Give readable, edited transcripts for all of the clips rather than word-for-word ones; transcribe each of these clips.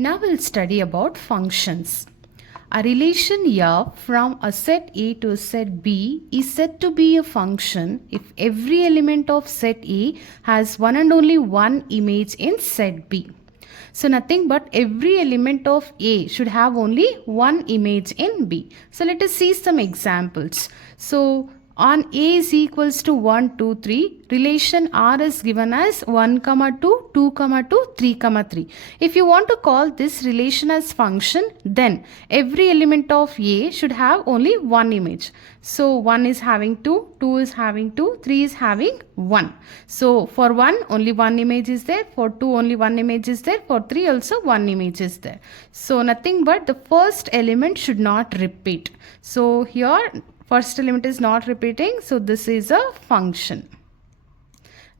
Now we'll study about functions. A relation F from a set A to a set B is said to be a function if every element of set A has one and only one image in set B. So nothing but every element of A should have only one image in B. So let us see some examples. So on A is equals to 1, 2, 3, relation R is given as 1, 2, 2, 2, 3, 3. If you want to call this relation as function, then every element of A should have only one image. So 1 is having 2, 2 is having 2, 3 is having 1. So for 1, only one image is there. For 2, only one image is there. For 3, also one image is there. So nothing but the first element should not repeat. So here first element is not repeating, so this is a function.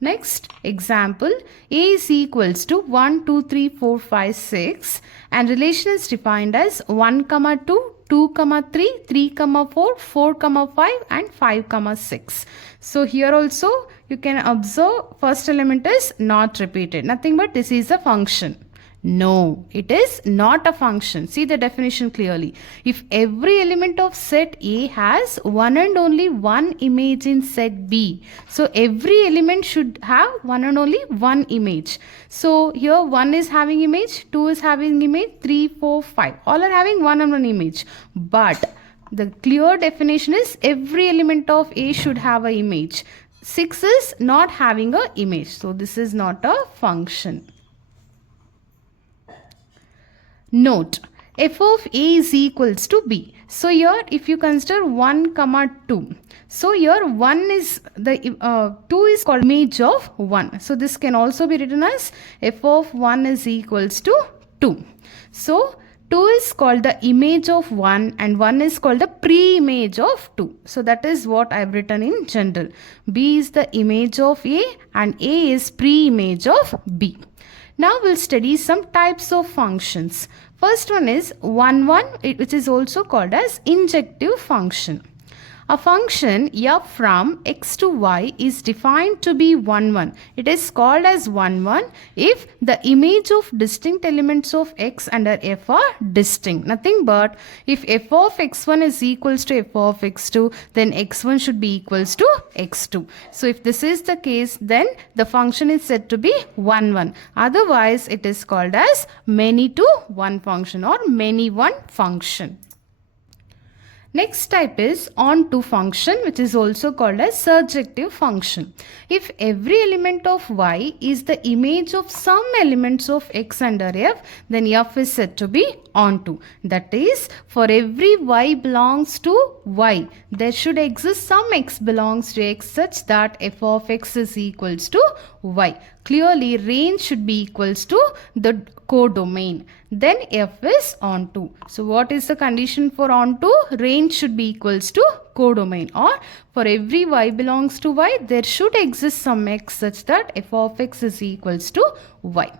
Next example, A is equals to 1, 2, 3, 4, 5, 6 and relation is defined as 1, 2, 2, 3, 3, 4, 4, 5 and 5, 6. So here also you can observe first element is not repeated. Nothing but this is a function. No, it is not a function. See the definition clearly. If every element of set A has one and only one image in set B, so every element should have one and only one image. So here 1 is having image, 2 is having image, 3, 4, 5. All are having one and one image. But the clear definition is every element of A should have an image. 6 is not having an image. So this is not a function. Note, f of A is equals to B. So here if you consider 1, 2. So here 1 is the 2 is called image of 1. So this can also be written as f of 1 is equals to 2. So 2 is called the image of 1 and 1 is called the pre-image of 2. So that is what I have written in general. B is the image of A and A is pre-image of B. Now we'll study some types of functions. First one is 1, 1, which is also called as injective function. A function f from x to y is defined to be 1, 1. It is called as 1, 1 if the image of distinct elements of x under f are distinct. Nothing but if f of x1 is equals to f of x2, then x1 should be equals to x2. So if this is the case, then the function is said to be 1, 1. Otherwise, it is called as many to one function or many one function. Next type is onto function, which is also called as surjective function. If every element of y is the image of some elements of x under f, then f is said to be onto. That is, for every y belongs to y, there should exist some x belongs to x such that f of x is equals to y. Clearly, range should be equals to the codomain. Then f is onto. So what is the condition for onto? Range should be equals to codomain, or for every y belongs to y, there should exist some x such that f of x is equals to y.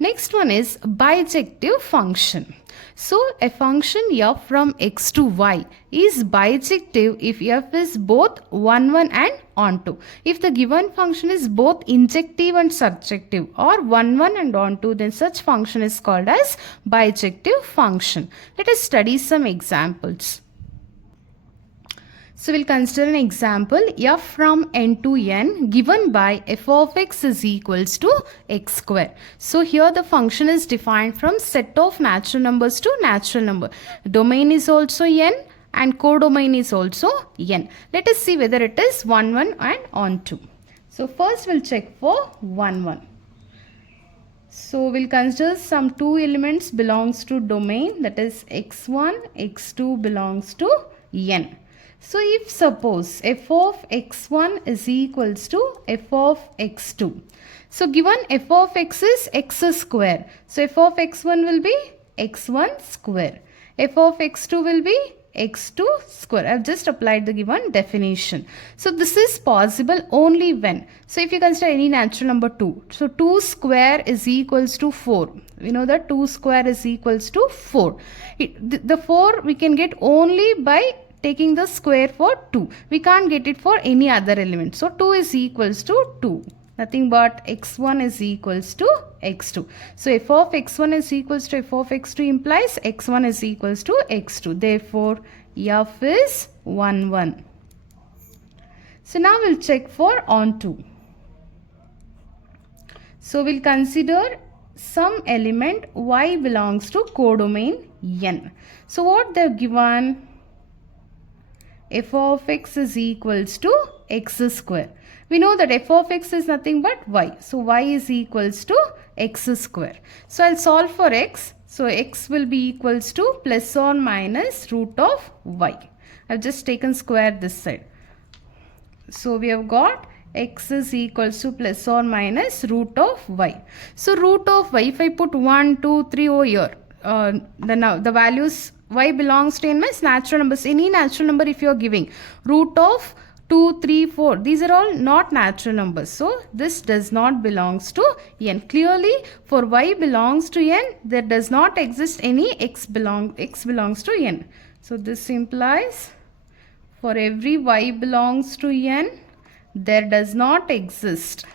Next one is bijective function. So a function f from x to y is bijective if f is both 1, 1 and onto. If the given function is both injective and surjective or 1, 1 and onto, then such function is called as bijective function. Let us study some examples. So we'll consider an example f from n to n given by f of x is equals to x square. So here the function is defined from set of natural numbers to natural number. Domain is also n and codomain is also n. Let us see whether it is 1, 1 and onto. So first we'll check for 1, 1. So we'll consider some two elements belongs to domain, that is x1, x2 belongs to n. So if suppose f of x1 is equals to f of x2. So given f of x is x square. So f of x1 will be x1 square. F of x2 will be x2 square. I have just applied the given definition. So this is possible only when. So if you consider any natural number 2. So 2 square is equals to 4. We know that 2 square is equals to 4. The 4 we can get only by taking the square for 2. We can't get it for any other element. So 2 is equals to 2. nothing but x1 is equals to x2. So f of x1 is equals to f of x2 implies x1 is equals to x2. Therefore, f is 1, 1. So now we'll check for onto. So we'll consider some element y belongs to codomain n. So what they've given? F of x is equals to x square. We know that f of x is nothing but y. So y is equals to x square. So I'll solve for x. So x will be equals to plus or minus root of y. I've just taken square this side. So we have got x is equals to plus or minus root of y. So root of y, if I put 1, 2, 3 over here, the values y belongs to n means natural numbers. Any natural number if you are giving root of 2, 3, 4, these are all not natural numbers. So this does not belongs to n. Clearly for y belongs to n, there does not exist any x belongs to n. So this implies for every y belongs to n, there does not exist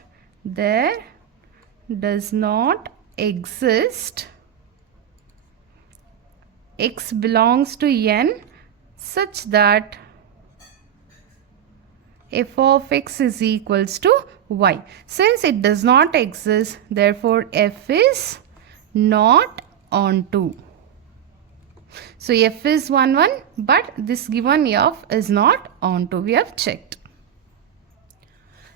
x belongs to n such that f of x is equals to y. Since it does not exist, therefore f is not onto. So f is 1, 1, but this given f is not onto. We have checked.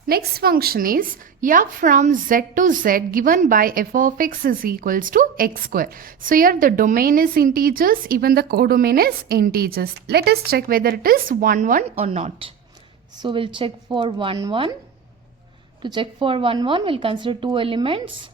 Next function is f from z to z given by f of x is equals to x square. So here the domain is integers, even the codomain is integers. Let us check whether it is 1, 1 or not. So we'll check for 1, 1. To check for 1, 1, we'll consider two elements.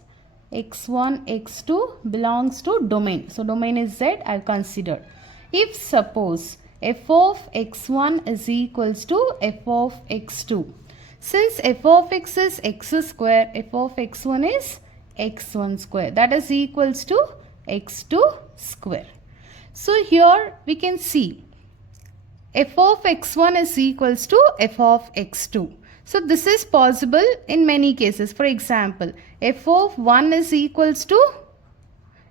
x1, x2 belongs to domain. So domain is z, I've considered. If suppose f of x1 is equals to f of x2. Since f of x is x square, f of x1 is x1 square. That is equals to x2 square. So here we can see f of x1 is equals to f of x2. So this is possible in many cases. For example, f of 1 is equals to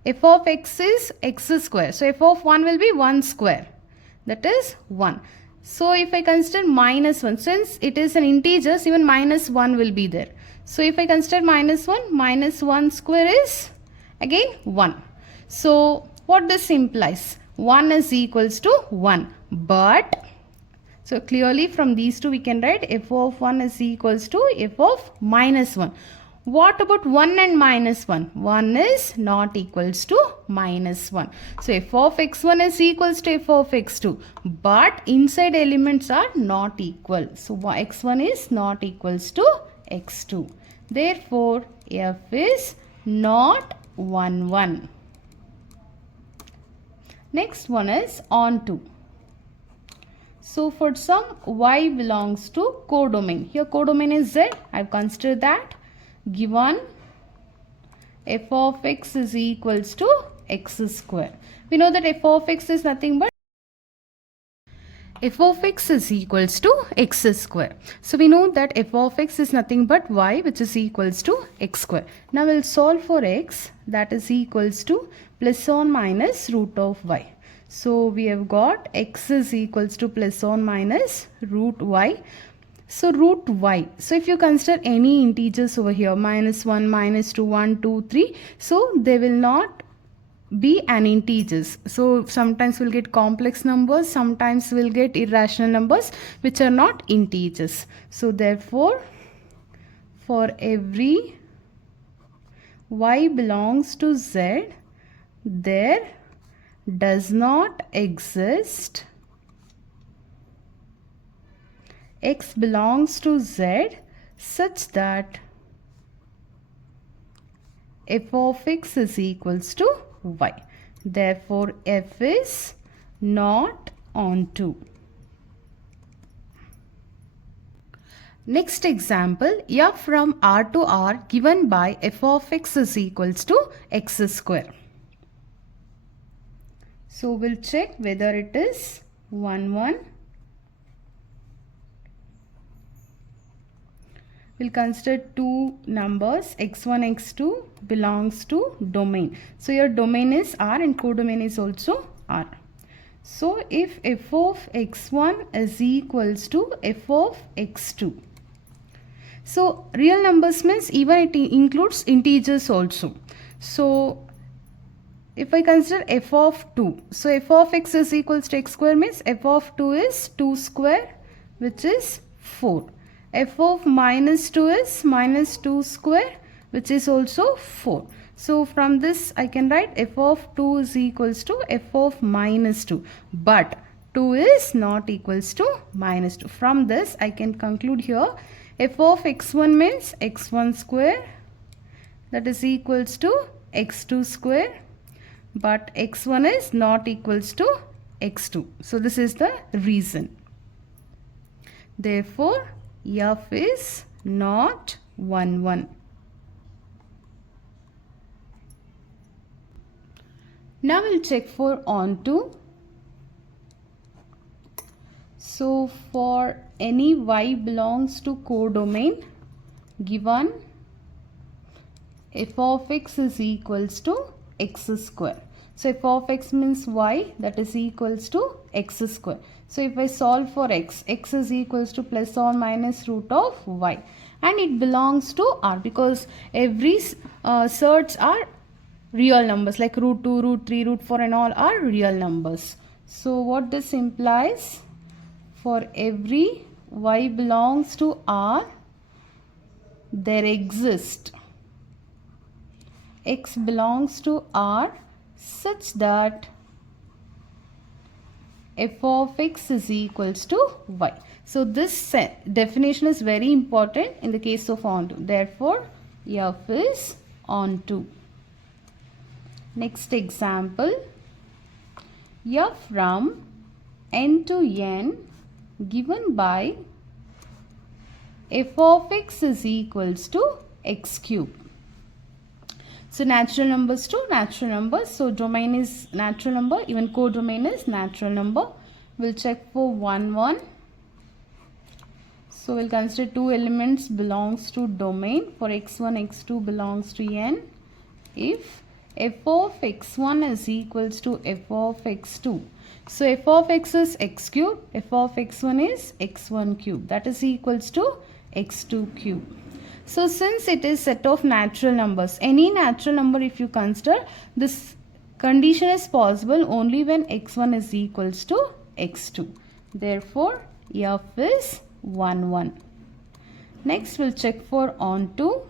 f of x is x square. So f of 1 will be 1 square. That is 1. So if I consider minus 1, since it is an integer, even minus 1 will be there. So if I consider minus 1 square is again 1. So what this implies? 1 is equals to 1. But, so clearly from these two we can write f of 1 is equals to f of minus 1. What about 1 and minus 1? 1 is not equals to minus 1. So f of x1 is equals to f of x2. But inside elements are not equal. So x1 is not equals to x2. Therefore, f is not 1, 1. Next one is onto. So for some y belongs to codomain. Here codomain is z. I've considered that. Given f of x is equals to x square. We know that f of x is nothing but f of x is equals to x square. So we know that f of x is nothing but y, which is equals to x square. Now we'll solve for x, that is equals to plus or minus root of y. So we have got x is equals to plus or minus root y. So root y. So if you consider any integers over here, minus 1, minus 2, 1, 2, 3. So they will not be an integers. So sometimes we'll get complex numbers, sometimes we'll get irrational numbers which are not integers. So therefore, for every y belongs to z, there does not exist x belongs to z such that f of x is equals to y. Therefore, f is not onto. Next example, f from R to R given by f of x is equals to x square. So we'll check whether it is 1, 1. we'll consider two numbers x1, x2 belongs to domain. So your domain is R and codomain is also R. So if f of x1 is equals to f of x2. So real numbers means even it includes integers also. So if I consider f of 2, so f of x is equals to x square means f of 2 is 2 square, which is 4. F of minus 2 is minus 2 square, which is also 4. So from this I can write f of 2 is equals to f of minus 2. But 2 is not equals to minus 2. From this I can conclude here f of x1 means x1 square, that is equals to x2 square. But x1 is not equals to x2. So this is the reason. Therefore, f is not 1, 1. Now we'll check for onto. So for any y belongs to codomain, given f of x is equals to x square. So f of x means y, that is equals to x square. So if I solve for x, x is equals to plus or minus root of y, and it belongs to R because every surds are real numbers like root 2, root 3, root 4 and all are real numbers. So what this implies, for every y belongs to R, there exists x belongs to R such that f of x is equals to y. So this definition is very important in the case of onto. Therefore, f is onto. Next example, f from n to n given by f of x is equals to x cube. So natural numbers to natural numbers. So domain is natural number, even codomain is natural number. We'll check for 1, 1. So we'll consider two elements belongs to domain. For x1, x2 belongs to n. If f of x1 is equals to f of x2. So f of x is x cube, f of x1 is x1 cube. That is equals to x2 cube. So since it is set of natural numbers, any natural number if you consider, this condition is possible only when x1 is equals to x2. Therefore, f is 1, 1. Next we'll check for onto.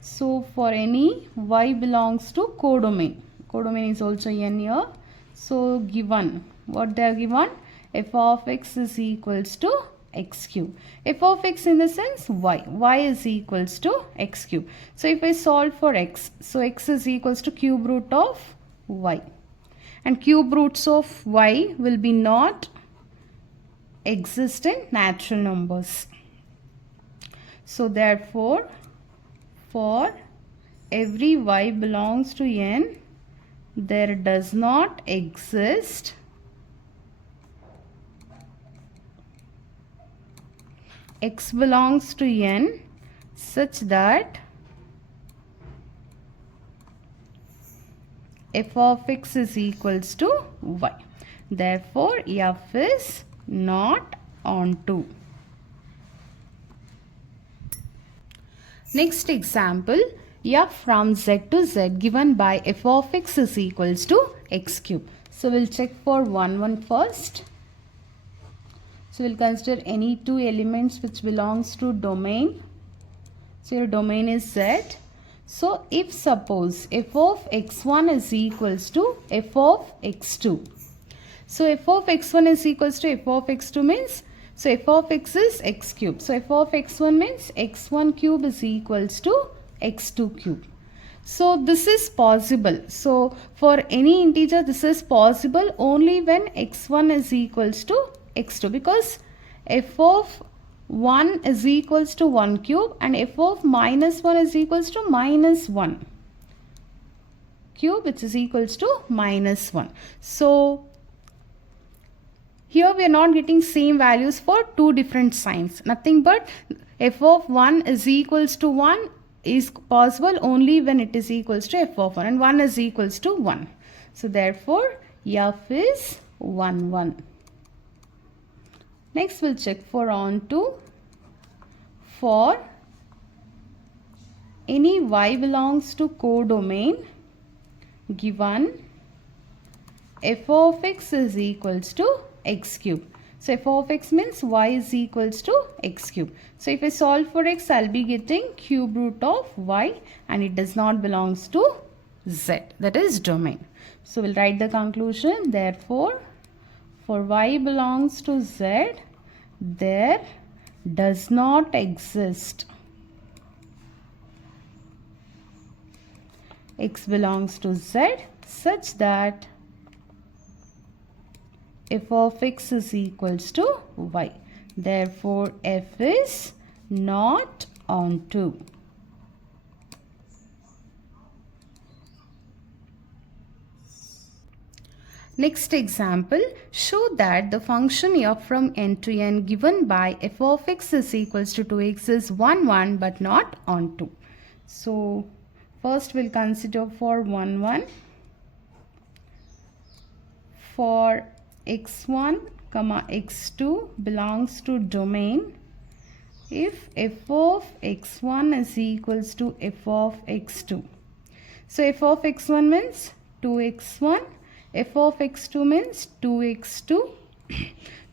So for any y belongs to codomain. Codomain is also n here. So given, what they are given? F of x is equals to x cube. F of x in the sense y. Y is equals to x cube. So if I solve for x, so x is equals to cube root of y. And cube roots of y will be not exist in natural numbers. So therefore, for every y belongs to n, there does not exist x belongs to n such that f of x is equals to y. Therefore, f is not onto. Next example, f from z to z given by f of x is equals to x cube. So we'll check for 1, 1 first. So we'll consider any two elements which belongs to domain. So your domain is z. So if suppose f of x1 is equals to f of x2. So f of x1 is equals to f of x2 means, so f of x is x cube. So f of x1 means x1 cube is equals to x2 cube. So this is possible. So for any integer this is possible only when x1 is equals to x2, because f of 1 is equals to 1 cube and f of minus 1 is equals to minus 1 cube, which is equals to minus 1. So Here we are not getting same values for two different signs. Nothing but f of 1 is equals to 1 is possible only when it is equals to f of 1 and 1 is equals to 1. So therefore f is 1 1. Next we'll check for onto for any y belongs to codomain given f of x is equals to x cube. So f of x means y is equals to x cube. So if I solve for x, I'll be getting cube root of y and it does not belongs to z, that is domain. So we'll write the conclusion. Therefore, for y belongs to z, there does not exist x belongs to z such that f of x is equals to y. Therefore, f is not onto. Next example, show that the function f from n to n given by f of x is equals to 2x is 1 1 but not onto. So first we'll consider for 1 1. For x1 comma x2 belongs to domain if f of x1 is equals to f of x2. So f of x1 means 2x1, f of x2 means 2x2,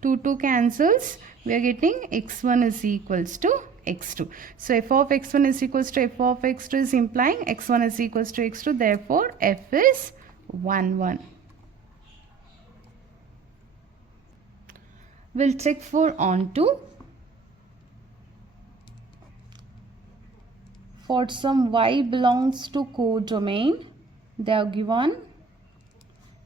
2 cancels, we are getting x1 is equals to x2. So f of x1 is equals to f of x2 is implying x1 is equals to x2, therefore f is 1 1. We'll check for onto for some y belongs to codomain. They are given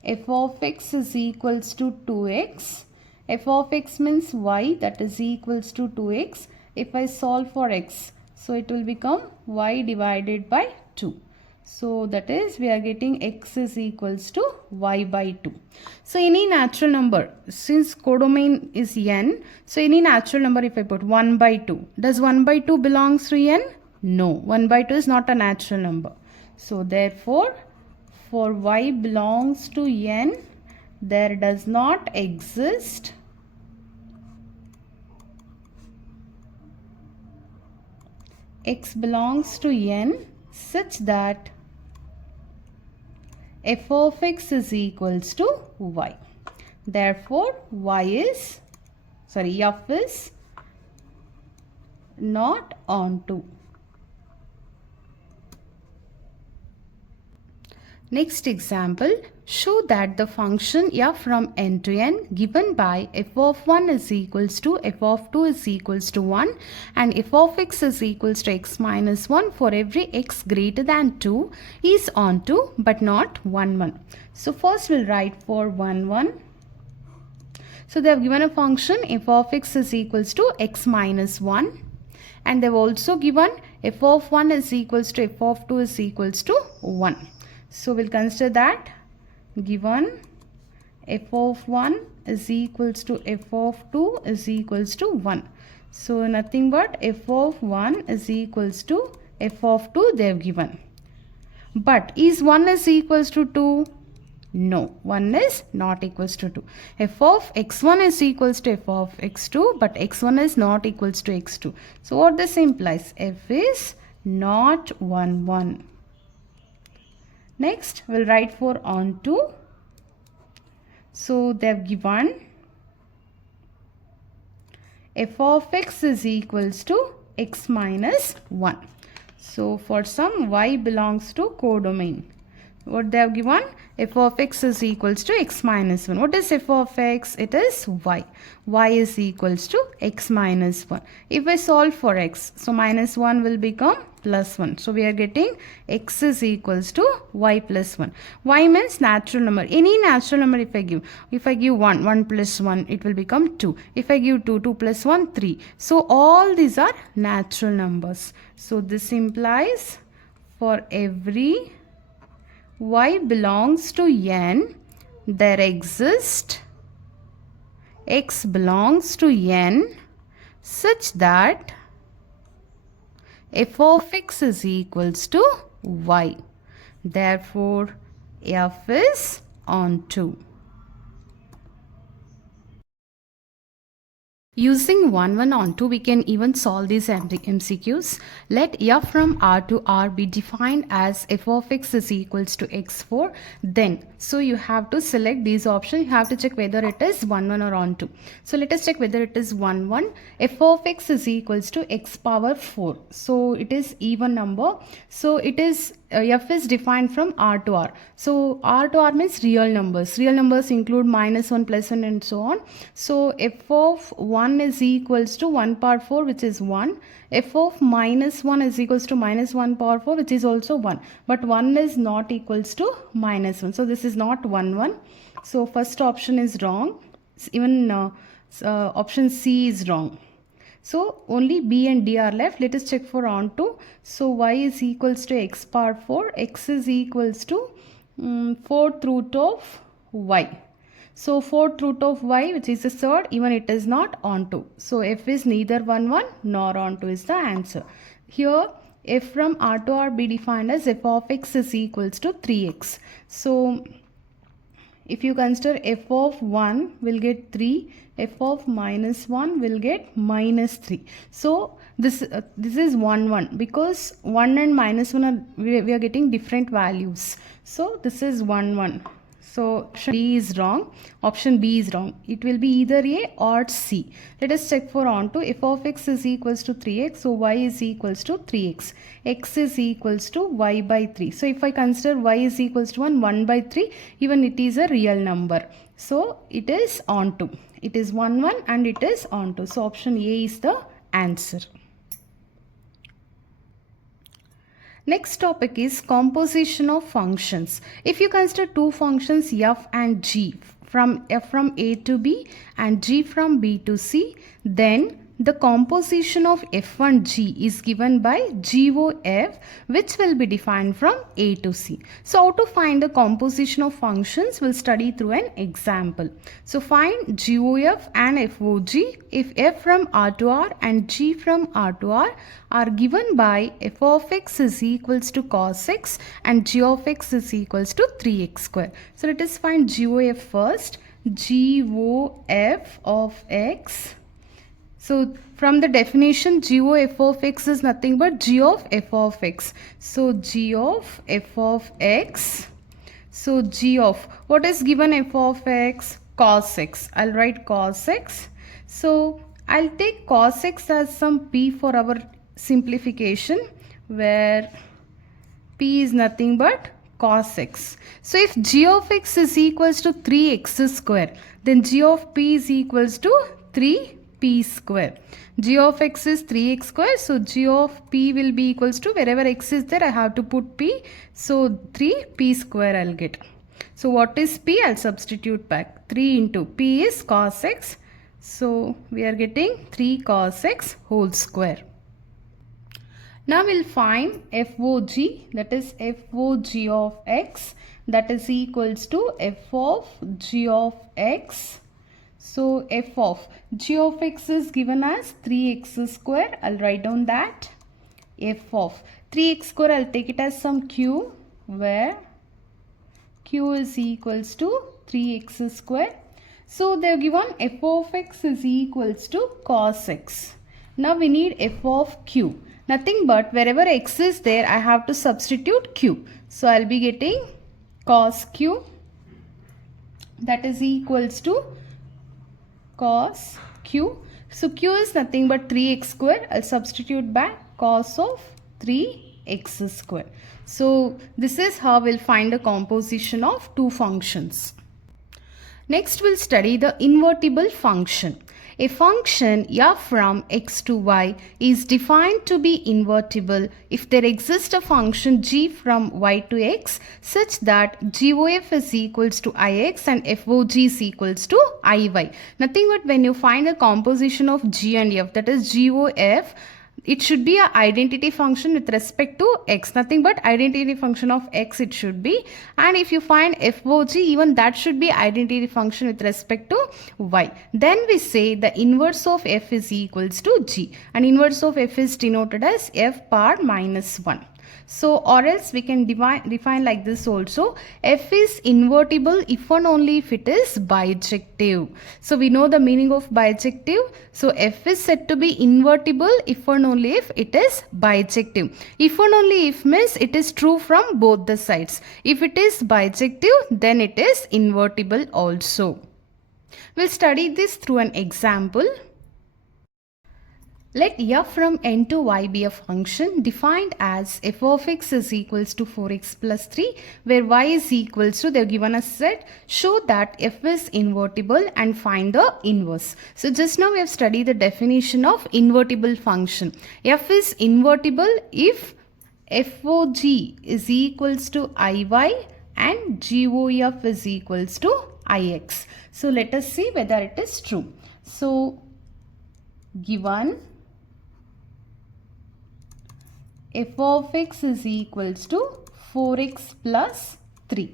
f of x is equals to 2x. F of x means y, that is equals to 2x. If I solve for x, so it will become y divided by 2. So that is we are getting x is equals to y by 2. So any natural number, since codomain is n, so any natural number if I put 1 by 2, does 1 by 2 belongs to n? No, 1 by 2 is not a natural number. So therefore for y belongs to n, there does not exist x belongs to n such that f of x is equals to y. Therefore f is not onto. Next example, show that the function f from n to n given by f of 1 is equals to f of 2 is equals to 1 and f of x is equals to x minus 1 for every x greater than 2 is onto but not 1 1. So first we'll write for 1 1. So they have given a function f of x is equals to x minus 1 and they've also given f of 1 is equals to f of 2 is equals to 1. So we'll consider that given f of 1 is equals to f of 2 is equals to 1. So nothing but f of 1 is equals to f of 2 they have given. But is 1 is equals to 2? No, 1 is not equals to 2. F of x1 is equals to f of x2 but x1 is not equals to x2. So what this implies? F is not 1 1. Next, we'll write for onto. So they have given f of x is equals to x minus 1. So for some y belongs to codomain, what they have given? F of x is equals to x minus 1. What is f of x? It is y. Y is equals to x minus 1. If I solve for x, so minus 1 will become plus 1. So we are getting x is equals to y plus 1. Y means natural number. Any natural number if I give 1, 1 plus 1, it will become 2. If I give 2, 2 plus 1, 3. So all these are natural numbers. So this implies for every y belongs to n, there exists x belongs to n such that f of x is equals to y. Therefore, f is onto. Using 1, 1 onto, we can even solve these MCQs. Let f from R to R be defined as f of x is equals to x4. Then, so you have to select these options. You have to check whether it is 1, 1 or onto. So let us check whether it is 1, 1. F of x is equals to x power 4. So it is even number. So it is f is defined from R to R. So R to R means real numbers. Real numbers include -1, +1 and so on. So f of 1 is equals to 1 power 4, which is 1. F of -1 is equals to -1 power 4, which is also 1. But 1 is not equals to -1. So this is not 1, 1. So first option is wrong. Even option C is wrong. So only B and D are left. Let us check for onto. So y is equals to x power 4. X is equals to 4th root of y. So 4th root of y, which is the third, even it is not onto. So f is neither 1, 1 nor onto is the answer. Here f from R to R be defined as f of x is equals to 3x. So if you consider f of 1 will get 3, f of -1 will get -3. So this is 1, 1 because 1 and -1 are we are getting different values. So this is 1, 1. So option D is wrong. Option B is wrong. It will be either A or C. Let us check for onto. F of x is equals to 3x. So y is equals to 3x. X is equals to y by 3. So if I consider y is equals to 1 by 3, even it is a real number. So it is onto. It is 1, 1 and it is onto. So option A is the answer. Next topic is composition of functions. If you consider two functions f and g from f from a to b and g from b to c, then the composition of f and g is given by GOF, which will be defined from a to c. So how to find the composition of functions, we'll study through an example. So find GOF and FOG if f from R to R and g from R to R are given by f of x is equals to cos x and g of x is equals to 3x square. So let us find GOF first. GOF of x. So from the definition, GOF of x is nothing but g of f of x. So g of f of x. So g of what is given f of x? Cos x. I'll write cos x. So I'll take cos x as some p for our simplification, where p is nothing but cos x. So if g of x is equals to 3x square, then g of p is equals to 3p square. G of x is 3x square, so g of p will be equals to, wherever x is there I have to put p, so 3p square I'll get. So what is p? I'll substitute back. 3 into p is cos x, so we are getting 3 cos x whole square. Now we'll find FOG, that is FOG of x, that is equals to f of g of x. So f of g of x is given as 3x square. I'll write down that. F of 3x square, I'll take it as some q, where q is equals to 3x square. So they are given f of x is equals to cos x. Now we need f of q. Nothing but wherever x is there, I have to substitute q. So I'll be getting cos q, that is equals to cos q. So q is nothing but 3x square. I'll substitute back cos of 3x square. So this is how we'll find the composition of two functions. Next we'll study the invertible function. A function f from x to y is defined to be invertible if there exists a function g from y to x such that GOF is equals to ix and FOG is equals to iy. Nothing but when you find a composition of g and f, that is GOF, it should be an identity function with respect to x, nothing but identity function of x it should be. And if you find f of g, even that should be identity function with respect to y. Then we say the inverse of f is equals to g, and inverse of f is denoted as f power minus 1. So, or else we can define like this also. F is invertible if and only if it is bijective. So, we know the meaning of bijective. So, F is said to be invertible if and only if it is bijective. If and only if means it is true from both the sides. If it is bijective, then it is invertible also. We'll study this through an example. Let f from n to y be a function defined as f of x is equals to 4x plus 3, where y is equals to, they have given a set, show that f is invertible and find the inverse. So just now we have studied the definition of invertible function. F is invertible if f of g is equals to iy and g of is equals to ix. So let us see whether it is true. So given f of x is equals to 4x plus 3.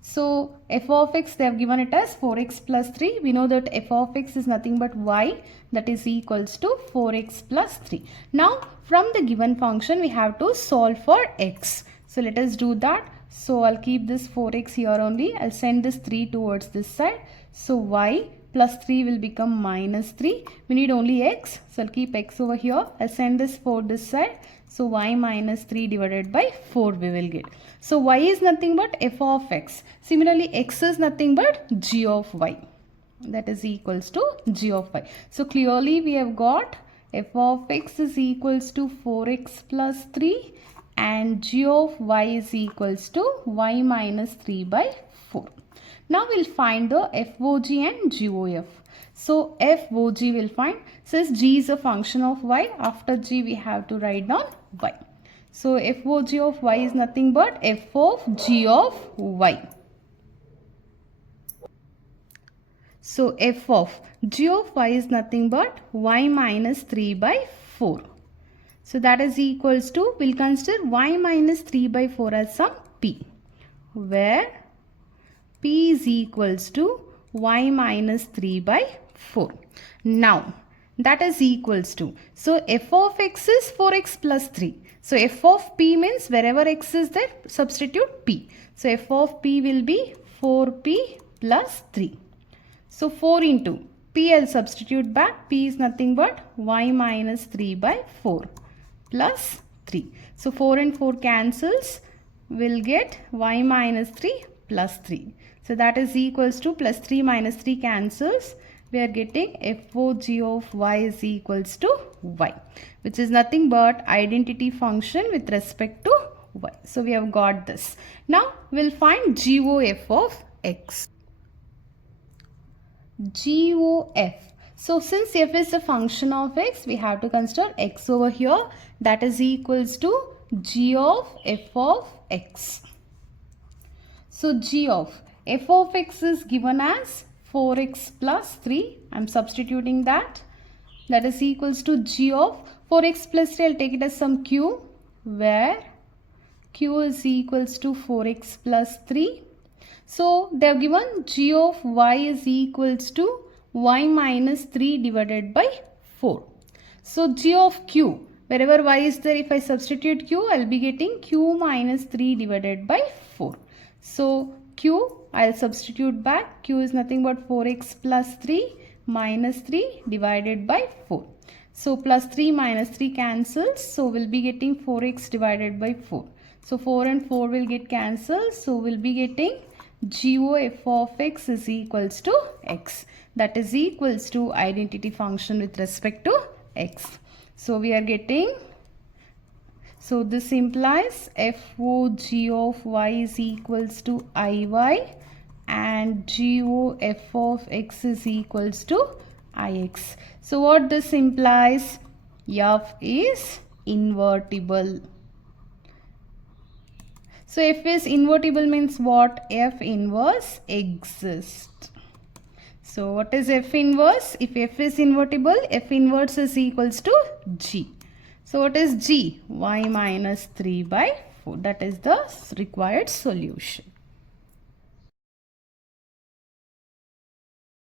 So f of x, they have given it as 4x plus 3. We know that f of x is nothing but y, that is equals to 4x plus 3. Now from the given function we have to solve for x. So let us do that. So I'll keep this 4x here only. I'll send this 3 towards this side. So y plus 3 will become minus 3. We need only x. So I'll keep x over here. I'll send this 4 this side. So y minus 3 divided by 4 we will get. So y is nothing but f of x. Similarly x is nothing but g of y. That is equals to g of y. So clearly we have got f of x is equals to 4x plus 3 and g of y is equals to y minus 3 by 4. Now we'll find the FOG and GOF. So FOG will find, since g is a function of y, after g we have to write down y. So FOG of y is nothing but f of g of y. So f of g of y is nothing but y minus 3 by 4. So that is equals to, we'll consider y minus 3 by 4 as some p, where p is equals to y minus 3 by 4. Now that is equals to, so f of x is 4x plus 3. So f of p means wherever x is there, substitute p. So f of p will be 4p plus 3. So 4 into p, I'll substitute back. P is nothing but y minus 3 by 4 plus 3. So 4 and 4 cancels. We'll get y minus 3 plus 3. So that is equals to, plus 3 minus 3 cancels. We are getting FOG of y is equals to y, which is nothing but identity function with respect to y. So we have got this. Now we'll find GOF of x. GOF. So since f is a function of x, we have to consider x over here. That is equals to g of f of x. So g of f of x is given as 4x plus 3. I am substituting that. That is equals to g of 4x plus 3. I'll take it as some q, where q is equals to 4x plus 3. So they have given g of y is equals to y minus 3 divided by 4. So g of q, wherever y is there, if I substitute q, I'll be getting q minus 3 divided by 4. So q, I'll substitute back. Q is nothing but 4x plus 3 minus 3 divided by 4. So plus 3 minus 3 cancels. So we'll be getting 4x divided by 4. So 4 and 4 will get cancelled. So we'll be getting GOF of x is equals to x. That is equals to identity function with respect to x. So we are getting, so this implies FOG of y is equals to IY and GOF of x is equals to IX. So what this implies? F is invertible. So f is invertible means what? F inverse exists. So what is f inverse? If f is invertible, f inverse is equals to g. So what is G? Y minus 3 by 4. That is the required solution.